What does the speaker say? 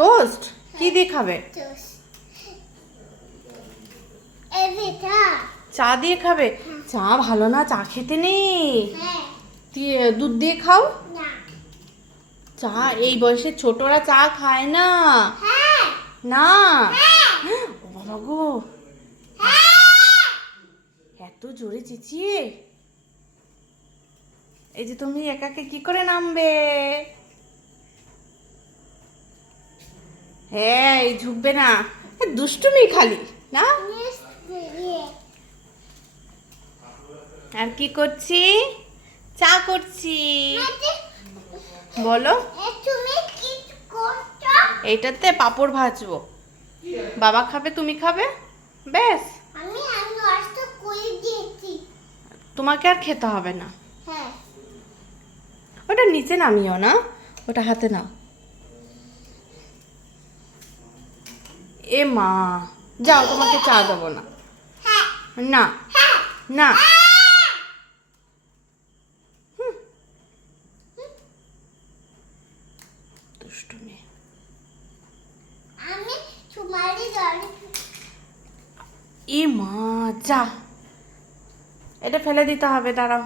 Toast কি দিয়ে খাবে? চা দিয়ে খাবে? চা ভালো না, চা খেতে নেই। দুধ দিয়ে খাও। চা এই বয়সে ছোটরা চা খায় না। না ও বাবা গো, এত জোরে চেঁচিয়ে। এই যে তুমি একাকে কি করে নামবে? হ্যাঁ, এই ঝুঁকবে না, দুষ্টুমি খালি না। আর কি করছি? চা করছি। বলো। এইটাতে পাঁপড় ভাজবো, বাবা খাবে তুমি খাবে, ব্যাস। তোমাকে আর খেতে হবে না। ওটা নিচে নামিও না, ওটা হাতে নাও। এ মা, যাও, তোমাকে চা দেবো না। না না, দুষ্টু মেয়ে। এ মা, যা, এটা ফেলে দিতে হবে, দাঁড়াও।